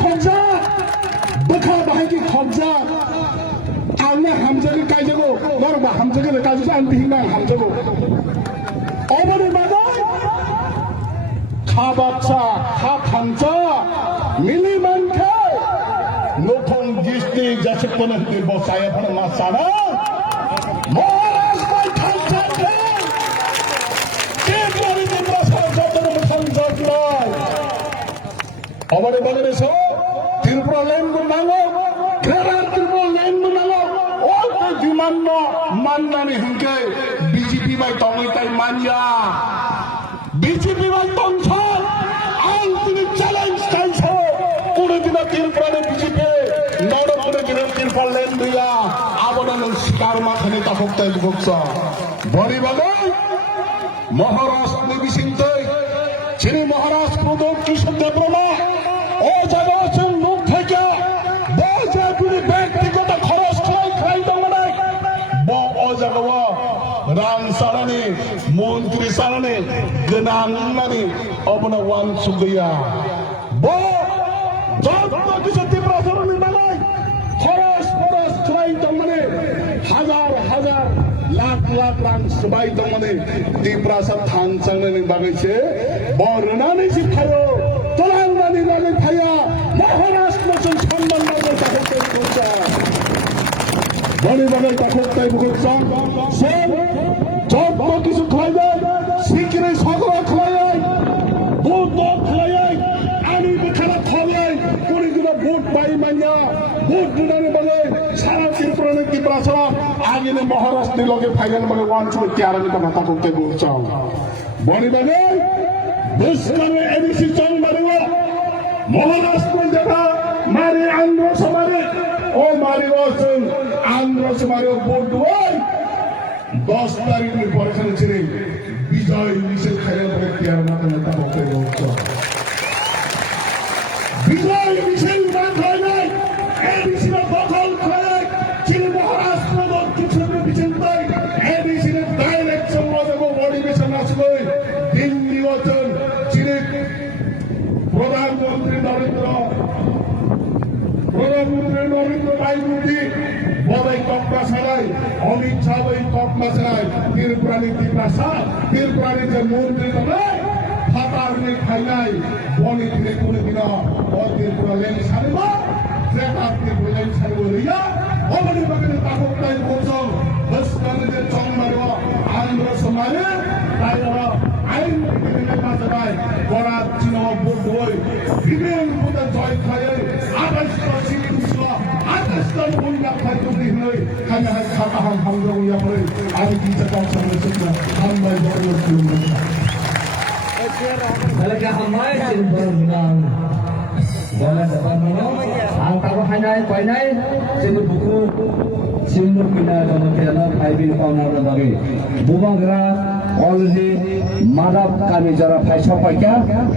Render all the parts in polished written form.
खबजा बखा बाहायकी खबजा आंना हामजागे कायजागो नरबा हामजागे कायजागो आं बिहिना हामजागो अबरे बादाय खा बादसा खा खांचा मिली मानखे लोखं गिस्ति जासिपन हदि बसाया फन मासाना महाराज बाय खांचा अबरे बगरे सो त्रिपुरा लैंड नांगो केरल त्रिपुरा लैंड नांगो all the demand no manani hingke BJP by tongitai manja BJP by tongsal ultimate challenge kaisa kore dina Tripura ne BJP noro kore dina Tripura land dia abona nang sikar mathani takoktai buksa bari bagai Maharashtra ने बिसिंगtai chini Maharashtra prodok kishor devrama ও জায়গা ছিল লোক থেকে বজা গুলি ব্যক্তিগত খরচ খাই দমনাই ব ও জায়গা রাং সারানি মন্ত্রী সারানি গনাংনানি অবনা ওয়ান সুগিয়া ব যত কিছু ত্রিপুরা সরনি বানাই খরচ খাই দমনে হাজার হাজার লাখ লাখ রাং সবাই দমনে ত্রিপুরা সব থান চাংনি বাগাইছে বরনানি শিক্ষায় তোলাঙ্গানি লাগে ভাইয়া মহারাষ্ট্র সম্মান নগর তাকতাই বুকছা বড় বড় তাকতাই বুকছা সব যত কিছু খাইবে সিকিরে সগর খাইবে বুট খাইবে আমি বেখানা খাইবে কোনি দিন বুট পাই মানিয়া বুট দিনানি বলে সারা ত্রিপুরানে ত্রিপুরা সব আগিনে মহারাষ্ট্র লগে ফাইনাল বলে ওয়ান টু তিয়ারানি কথা তাকতাই বুকছা বড় বড় Buskane edisi jong mariwa Maharashtra jaga mari Andhra samare o mari osun Andhra samare boardway 10 তারিখ ni পরেখানে ছিলেন বিজয় মিছিল খাইয়া বলে তিয়ার মাথা নেতা বলতে বলছো বিজয় মিছিল না হয় নাই এডিসি এর দখল করে চিন মহারাষ্ট্র কিছু মিছিল তাই এডিসি এর ডাইরেক্ট সম্বন্ধে বডি মিশন আসবে দিল্লি ওজন প্রধানমন্ত্রী নরেন্দ্র ভাই মোদী বড়াই কপড়া ছাড়াই অমিত শাহ ওই কপড়া ছাড়াই ত্রিপুরানি ত্রিপুরানি যে মন্ত্রী তবে ফাটার নেই খাই নাই বনি দিনে কোনো দিন ত্রিপুরা লেন সারিব ট্রেকার ত্রিপুরা লেন সারিব রিয়া অবনি বাগানে তাকতাই বলছো বসকানে যে চং মারিব আন্ধ্র সমাজে তাই আইন মাঝায় গড়া চিন বোধ হই বিভিন্ন পদে জয় খায় 28 সিটি উৎসব 28 বন্যা খায় তো দিন নয় খানা হয় খাতা হাম হামজা হইয়া পড়ে আমি কি চাকাম সামনে সুন্দর হামবাই বড় kilometre Talaga hamay silbong ng bola sa pamino. Ang kawahanay, kainay, sinubuko, sinur pinagano kaya na 5 bin pauna na bagay. Bumangra, already, madap kami jara 5 paikya,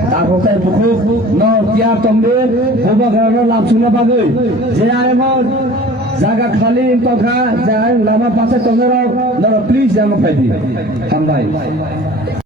tako tayo buko, no, tiyak tombe, bumangra na langsung na bagay. Jaya mo, jaga khali to kha, jaya lama pase tombe raw, no, please jama phaidi. Hambay.